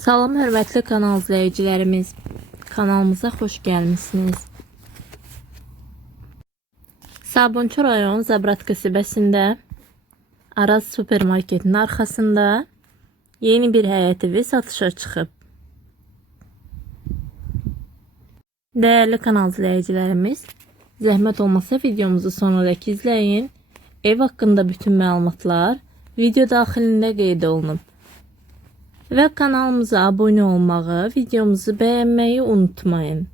Salam hörmətli kanal izləyicilərimiz. Kanalımıza xoş gəlmisiniz. Sabunçu rayon Zabrat qəsəbəsində Araz supermarketin arxasında yeni bir həyət evi satışa çıxıb. Değerli kanal izləyicilərimiz, zəhmət olmasa videomuzu sonradək izləyin. Ev haqqında bütün məlumatlar video daxilində qeyd olunub. Və kanalımıza abunə olmağı, videomuzu bəyənməyi unutmayın.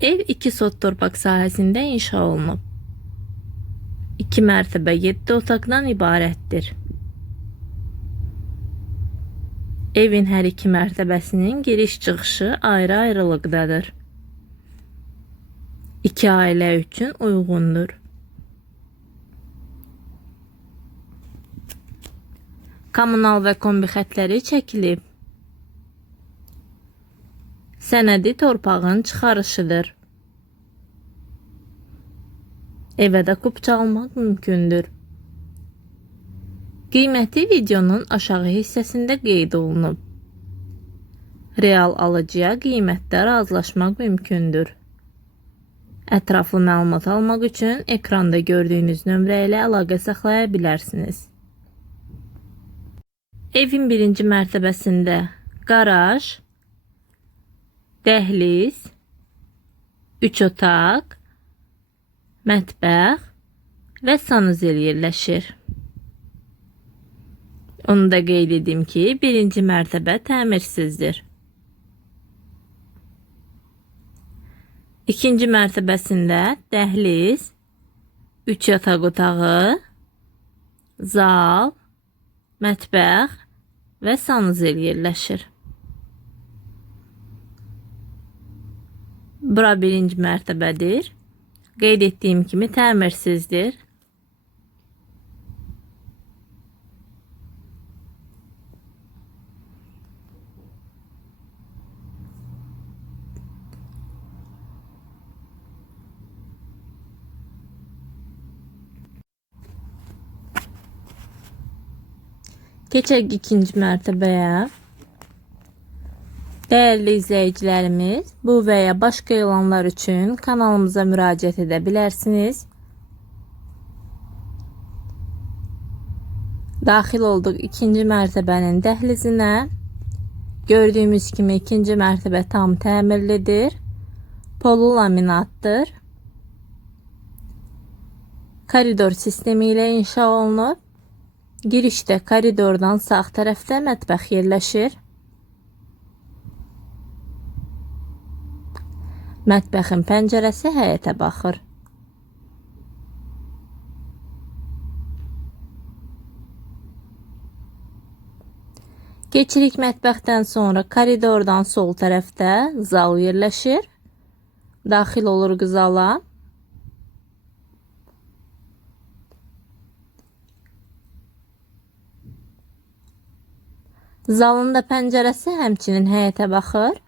Ev 2 sot torpaq sahəsində inşa olunub. 2 mərtəbə 7 otaqdan ibarətdir. Evin hər iki mərtəbəsinin giriş-çıxışı ayrı-ayrılıqdadır. İki ailə üçün uyğundur. Kommunal və kombi xətləri çəkilib. Sənədi torpağın çıxarışıdır. Evə də kup çalmaq mümkündür. Qiyməti videonun aşağı hissəsində qeyd olunub. Real alıcıya qiymətdə razılaşmaq mümkündür. Ətraflı məlumat almaq üçün ekranda gördüyünüz nömrə ilə əlaqə saxlaya bilərsiniz. Evin birinci mərtəbəsində qaraj, dəhliz, 3 otaq, mətbəx və sanuzel yerləşir. Onu da qeyd edim ki, birinci mərtəbə təmirsizdir. İkinci mərtəbəsində dəhliz, 3 yataq otağı, zal, mətbəx və sanuzel yerləşir. Bura birinci mərtəbədir. Qeyd etdiyim kimi təmirsizdir. Keçək ikinci mərtəbəyə. Değerli izleyicilerimiz, bu veya başka ilanlar için kanalımıza müracaat edebilirsiniz. Daxil olduq ikinci mərtəbənin dəhlizinə. Gördüyümüz kimi ikinci mərtəbə tam təmirlidir. Polu laminatdır. Koridor sistemi ilə inşa olunub. Girişdə koridordan sağ tərəfdə mətbəx yerləşir. Mətbəxin pəncərəsi həyətə baxır. Keçirik mətbəxdən sonra koridordan sol tərəfdə zal yerləşir. Daxil oluruq zala. Zalın da pəncərəsi həmçinin həyətə baxır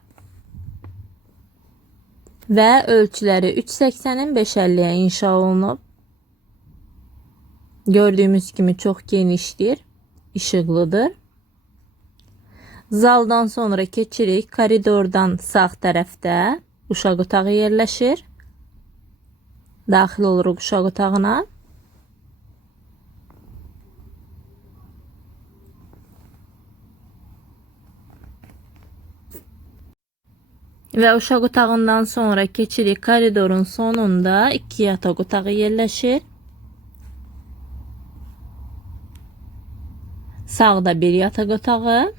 və ölçüləri 3.80-in 5.50-yə inşa olunub. Gördüyümüz kimi çox genişdir, işıqlıdır. Zaldan sonra keçirik. Koridordan sağ tərəfdə uşaq otağı yerləşir. Daxil oluruq uşaq otağına. Ve uşaq otağından sonra keçirik koridorun sonunda iki yatak otağı yerleşir. Sağda bir yatak otağı.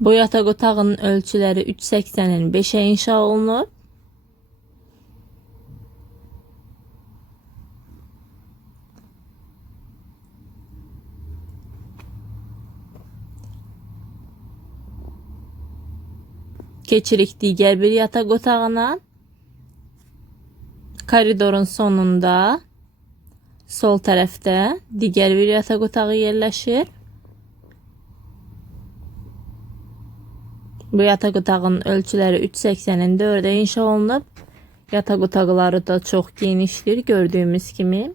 Bu yatak otağının ölçüləri 3.80-in 5'e inşa olunur. Keçirik diğer bir yatak otağına. Koridorun sonunda sol tərəfdə digər bir yatak otağı yerləşir. Bu yatak otağının ölçüləri 3.80-in 4-ə inşa olunub. Yatak otaqları da çox genişdir gördüyümüz kimi.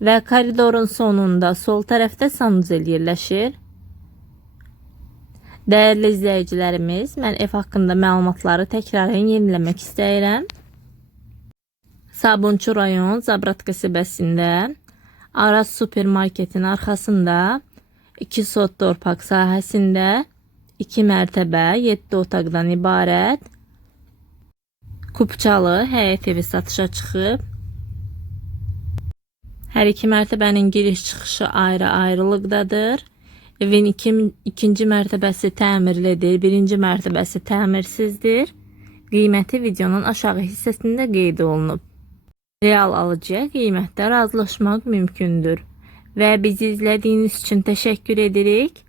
və koridorun sonunda sol tərəfdə sanuzel yerləşir. Dəyərli izləyicilərimiz, mən ev haqqında məlumatları təkrarən yeniləmək istəyirəm. Sabunçu rayon Zabrat qəsəbəsində Aras supermarketin arxasında 2 sot torpaq sahəsində 2 mərtəbə 7 otaqdan ibarət Kupçalı həyət evi satışa çıxıb. Hər iki mərtəbənin giriş çıxışı ayrı-ayrılıqdadır. Evin iki, ikinci mərtəbəsi təmirlidir, birinci mərtəbəsi təmirsizdir. Qiyməti videonun aşağı hissəsində qeyd olunub. Real alıcıya qiymətdə razılaşmaq mümkündür. Və bizi izlədiyiniz üçün təşəkkür edirik.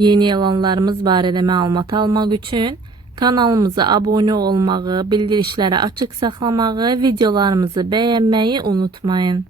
Yeni elanlarımız barədə məlumat almaq üçün kanalımıza abunə olmağı, bildirişləri açıq saxlamağı, videolarımızı bəyənməyi unutmayın.